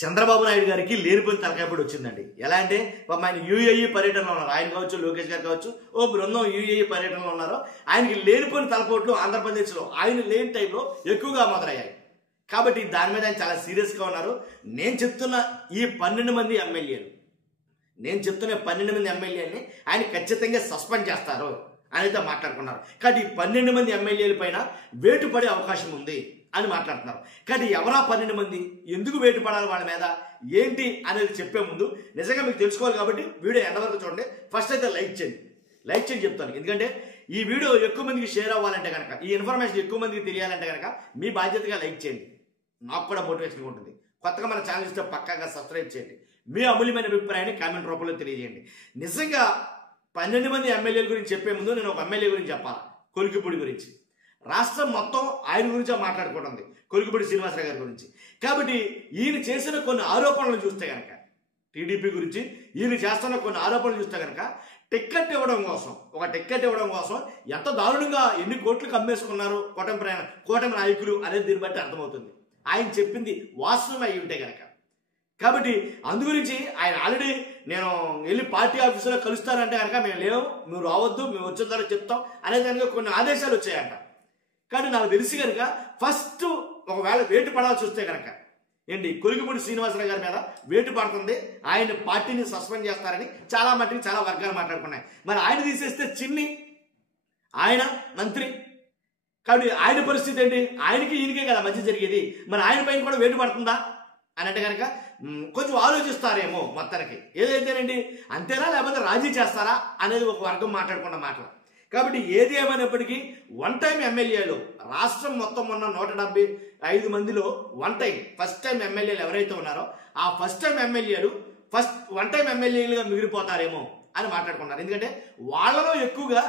చంద్రబాబు నాయుడు గారికి లేనిపోయిన తలకాయపడి వచ్చిందండి. ఎలా అంటే ఆయన యూఏఈ పర్యటనలో ఉన్నారు, ఆయన కావచ్చు, లోకేష్ గారు కావచ్చు, ఓ బృందం యూఏఈ పర్యటనలో ఉన్నారు. ఆయనకి లేనిపోయిన తలపోట్లు ఆంధ్రప్రదేశ్లో ఆయన లేని టైంలో ఎక్కువగా మొదలయ్యాయి. కాబట్టి దాని మీద ఆయన చాలా సీరియస్గా ఉన్నారు. నేను చెప్తున్న ఈ 12 మంది ఎమ్మెల్యేలని ఆయన ఖచ్చితంగా సస్పెండ్ చేస్తారు అని అయితే మాట్లాడుకున్నారు. కాబట్టి ఈ 12 మంది ఎమ్మెల్యేల పైన వేటు పడే అవకాశం ఉంది అని మాట్లాడుతున్నారు. కానీ ఎవరా 12 మంది, ఎందుకు వేటు పడాలి వాళ్ళ మీద, ఏంటి అనేది చెప్పే ముందు నిజంగా మీకు తెలుసుకోవాలి కాబట్టి వీడియో ఎండ వరకు చూడండి. ఫస్ట్ అయితే లైక్ చేయండి చెప్తాను. ఎందుకంటే ఈ వీడియో ఎక్కువ మందికి షేర్ అవ్వాలంటే కనుక, ఈ ఇన్ఫర్మేషన్ ఎక్కువ మందికి తెలియాలంటే కనుక మీ బాధ్యతగా లైక్ చేయండి. నాకు కూడా మోటివేషన్గా ఉంటుంది. కొత్తగా మన ఛానల్ ఇస్తే పక్కాగా సబ్స్క్రైబ్ చేయండి. మీ అమూల్యమైన అభిప్రాయాన్ని కామెంట్ రూపంలో తెలియజేయండి. నిజంగా 12 మంది ఎమ్మెల్యేల గురించి చెప్పే ముందు నేను ఒక ఎమ్మెల్యే గురించి చెప్పాలి, కొలికిపూడి గురించి. రాష్ట్రం మొత్తం ఆయన గురించే మాట్లాడుకుంటుంది, కొలికిపూడి శ్రీనివాసరావు గారి గురించి. కాబట్టి ఈయన చేసిన కొన్ని ఆరోపణలు చూస్తే కనుక, టీడీపీ గురించి ఈయన చేస్తున్న కొన్ని ఆరోపణలు చూస్తే కనుక ఒక టిక్కెట్ ఇవ్వడం కోసం ఎంత దారుణంగా ఎన్ని కోట్లకు అమ్మేసుకున్నారు కూటమి నాయకులు అనేది దీన్ని బట్టి అర్థమవుతుంది. ఆయన చెప్పింది వాస్తవం అయి ఉంటే కనుక. కాబట్టి అందుగురించి ఆయన ఆల్రెడీ నేను వెళ్ళి పార్టీ ఆఫీసులో కలుస్తానంటే కనుక మేము లేవు, మీరు రావద్దు, మేము వచ్చిన తర్వాత చెప్తాం అనే దానిగా కొన్ని ఆదేశాలు వచ్చాయంట. కానీ నాకు తెలిసి కనుక ఫస్ట్ ఒకవేళ వేటు పడాల్సి వస్తే కనుక ఏంటి కొలికిపూడి శ్రీనివాసరావు గారి మీద వేటు పడుతుంది, ఆయన పార్టీని సస్పెండ్ చేస్తారని చాలా వర్గాలు మాట్లాడుకున్నాయి. మరి ఆయన తీసేస్తే చిన్ని ఆయన మంత్రి, కాబట్టి ఆయన పరిస్థితి ఏంటి, ఆయనకి ఈయనకే కదా మధ్య జరిగేది, మరి ఆయన పైన కూడా వేటు పడుతుందా అని అంటే కనుక కొంచెం ఆలోచిస్తారేమో మొత్తానికి. ఏదైతేనండి అంతేనా లేకపోతే రాజీ చేస్తారా అనేది ఒక వర్గం మాట్లాడుకున్న మాటలు. కాబట్టి ఏది ఏమైనప్పటికీ వన్ టైం ఎమ్మెల్యేలు రాష్ట్రం మొత్తం ఉన్న 175 మందిలో ఫస్ట్ టైం ఎమ్మెల్యేలు ఎవరైతే ఉన్నారో ఆ ఫస్ట్ టైం ఎమ్మెల్యేలుగా మిగిలిపోతారేమో అని మాట్లాడుకున్నారు. ఎందుకంటే వాళ్ళలో ఎక్కువగా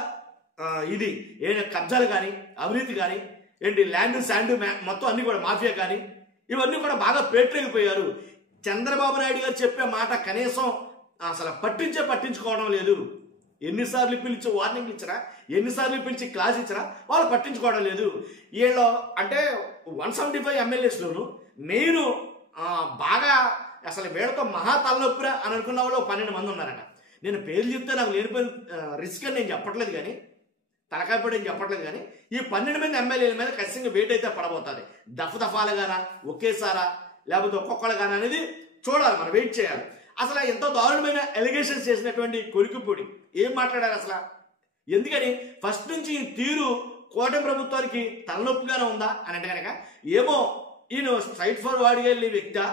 ఇది కబ్జాలు కానీ, అవినీతి కానీ, ల్యాండ్ శాండ్ మొత్తం అన్ని కూడా మాఫియా కానీ ఇవన్నీ కూడా బాగా పేట్రేగిపోయారు. చంద్రబాబు నాయుడు గారు చెప్పే మాట కనీసం అసలు పట్టించుకోవడం లేదు. ఎన్నిసార్లు పిలిచి వార్నింగ్ ఇచ్చినా, ఎన్నిసార్లు పిలిచి క్లాస్ ఇచ్చినా వాళ్ళు పట్టించుకోవడం లేదు. వీళ్ళు అంటే 175 ఎమ్మెల్యేస్లోను మెయిన్ బాగా అసలు వీళ్ళతో మహా తలనొప్పిరా అని అనుకున్న వాళ్ళు 12 మంది ఉన్నారట. నేను పేర్లు చెప్తే నాకు లేనిపోయిన రిస్క్ అని నేను చెప్పట్లేదు కానీ, తలకాయపడి అని చెప్పట్లేదు కానీ, ఈ 12 మంది ఎమ్మెల్యేల మీద ఖచ్చితంగా వేటు అయితే పడబోతుంది. దఫదఫాలుగానా, ఒకేసారా, లేకపోతే ఒక్కొక్కరుగానా అనేది చూడాలి, మనం వెయిట్ చేయాలి. అసలు ఎంతో దారుణమైన ఎలిగేషన్స్ చేసినటువంటి కొలికిపూడి ఏం మాట్లాడారు అసలు? ఎందుకని ఫస్ట్ నుంచి తీరు కూటమి ప్రభుత్వానికి తలనొప్పిగానే ఉందా అని అంటే కనుక, ఏమో ఈయన స్ట్రైట్ ఫార్వర్డ్గా వెళ్ళే వ్యక్తా,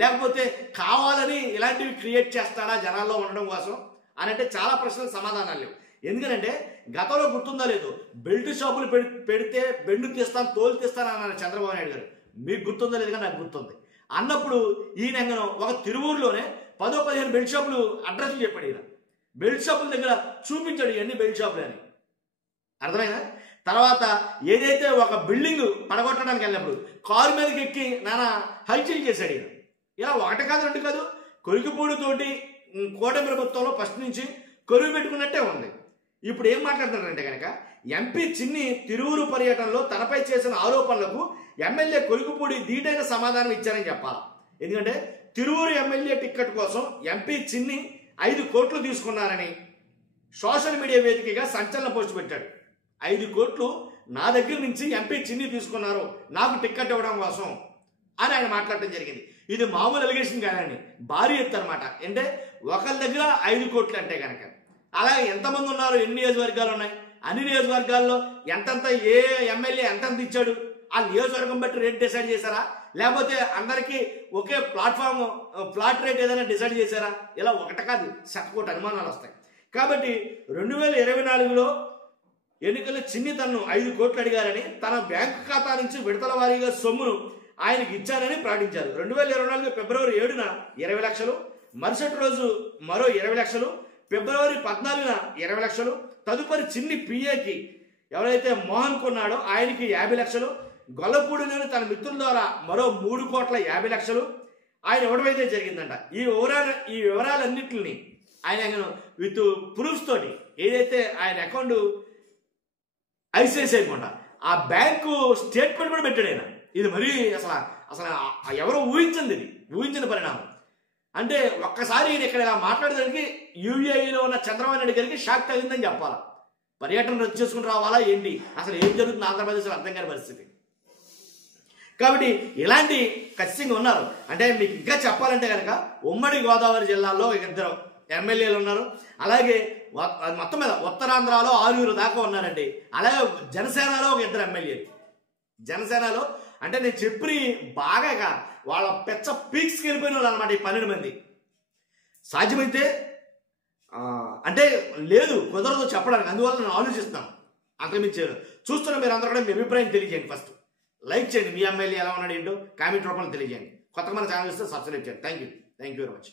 లేకపోతే కావాలని ఇలాంటివి క్రియేట్ చేస్తాడా జనాల్లో ఉండడం కోసం అని అంటే చాలా ప్రశ్నలకు సమాధానాలు లేవు. ఎందుకంటే గతంలో గుర్తుందో లేదు, బెల్ట్ షాపులు పెడితే బెండు తీస్తాను, తోలు తీస్తాను అన్నారు చంద్రబాబు నాయుడు గారు. మీకు గుర్తుందో లేదు కానీ నాకు గుర్తుంది. అన్నప్పుడు ఈయన ఒక తిరువూరులోనే 10-15 బెల్ట్ షాపులు అడ్రస్లు చెప్పాడు. ఈయన బెల్ట్ షాపుల దగ్గర చూపించాడు ఎన్ని బెల్ట్ షాపులు అని. అర్థమైనా? తర్వాత ఏదైతే ఒక బిల్డింగ్ పడగొట్టడానికి వెళ్ళినప్పుడు కారు మీదకి ఎక్కి నానా హల్చల్ చేశాడు ఈయన. ఇలా ఒకటి కాదు రెండు కాదు, కొలికిపూడితోటి కూటమి ప్రభుత్వంలో ఫస్ట్ నుంచి కొరువు పెట్టుకున్నట్టే ఉంది. ఇప్పుడు ఏం మాట్లాడుతున్నారంటే కనుక, ఎంపీ చిన్ని తిరువురు పర్యటనలో తనపై చేసిన ఆరోపణలకు ఎమ్మెల్యే కొలికిపూడి ధీటైన సమాధానం ఇచ్చారని చెప్పాలి. ఎందుకంటే తిరువురు ఎమ్మెల్యే టిక్కెట్ కోసం ఎంపీ చిన్ని 5 కోట్లు తీసుకున్నారని సోషల్ మీడియా వేదికగా సంచలన పోస్ట్ పెట్టాడు. 5 కోట్లు నా దగ్గర నుంచి ఎంపీ చిన్ని తీసుకున్నారు నాకు టిక్కెట్ ఇవ్వడం కోసం అని ఆయన మాట్లాడటం జరిగింది. ఇది మామూలు ఎలిగేషన్ కాదండి, భారీ ఎత్తు అనమాట. అంటే ఒకరి దగ్గర 5 కోట్లు అంటే కనుక అలాగే ఎంతమంది ఉన్నారు, ఎన్ని నియోజకవర్గాలు ఉన్నాయి, అన్ని నియోజకవర్గాల్లో ఎంతంత ఏ ఎమ్మెల్యే ఎంతంత ఇచ్చాడు, ఆ నియోజకవర్గం బట్టి రేట్ డిసైడ్ చేశారా, లేకపోతే అందరికీ ఒకే ఫ్లాట్ రేట్ ఏదైనా డిసైడ్ చేశారా? ఇలా ఒకటి కాదు, శతకోటి అనుమానాలు వస్తాయి. కాబట్టి 2024లో ఎన్నికల్లో చిన్ని తనను 5 కోట్లు అడిగారని, తన బ్యాంకు ఖాతా నుంచి విడతల వారీగా సొమ్మును ఆయనకి ఇచ్చారని ప్రకటించారు. 2024 ఫిబ్రవరి 7న 20 లక్షలు, మరుసటి రోజు మరో 20 లక్షలు, ఫిబ్రవరి 14న 20 లక్షలు, తదుపరి చిన్ని పిఏకి ఎవరైతే మోహన్ కొన్నాడో ఆయనకి 50 లక్షలు, గొల్లపూడిలోని తన మిత్రుల ద్వారా మరో 3,50,00,000 ఆయన ఇవ్వడమైతే జరిగిందంట. ఈ వివరాలన్నింటిని ఆయన విత్ ప్రూఫ్స్ తోటి ఏదైతే ఆయన అకౌంట్ ఐసిఐసిఐ అనుకుంటా ఆ బ్యాంకు స్టేట్మెంట్ కూడా పెట్టాడు ఆయన. ఇది మరీ అసలు అసలు ఎవరో ఊహించింది, ఇది ఊహించిన పరిణామం. అంటే ఒక్కసారి ఈయన ఇక్కడ ఇలా మాట్లాడేదానికి యూఏఈలో ఉన్న చంద్రబాబు నాయుడు గారికి షాక్ తగిలిందని చెప్పాలా. పర్యటన రద్దు చేసుకుని రావాలా ఏంటి, అసలు ఏం జరుగుతుంది ఆంధ్రప్రదేశ్లో అర్థం కాని పరిస్థితి. కాబట్టి ఇలాంటి ఖచ్చితంగా ఉన్నారు. అంటే మీకు ఇంకా చెప్పాలంటే కనుక ఉమ్మడి గోదావరి జిల్లాలో 2 ఎమ్మెల్యేలు ఉన్నారు. అలాగే మొత్తం మీద ఉత్తరాంధ్రలో 6 దాకా ఉన్నారండి. అలాగే జనసేనలో 2 ఎమ్మెల్యేలు. జనసేనలో అంటే నేను చెప్పిన బాగా వాళ్ళ పెచ్చ పీక్స్కి వెళ్ళిపోయిన వాళ్ళు అనమాట ఈ 12 మంది. సాధ్యమైతే అంటే లేదు కుదరదు చెప్పడానికి, అందువల్ల నేను ఆలోచిస్తున్నాను. అంతకుమించారు చూస్తున్న మీరు అందరూ కూడా మీ అభిప్రాయం తెలియజేయండి. ఫస్ట్ లైక్ చేయండి, మీ ఎమ్మెల్యే ఎలా ఉన్నాడు ఏంటో కామెంట్ రూపంలో తెలియజేయండి. కొత్తగా మన ఛానల్ ఇస్తే సబ్స్క్రైబ్ చేయండి. Thank you very much.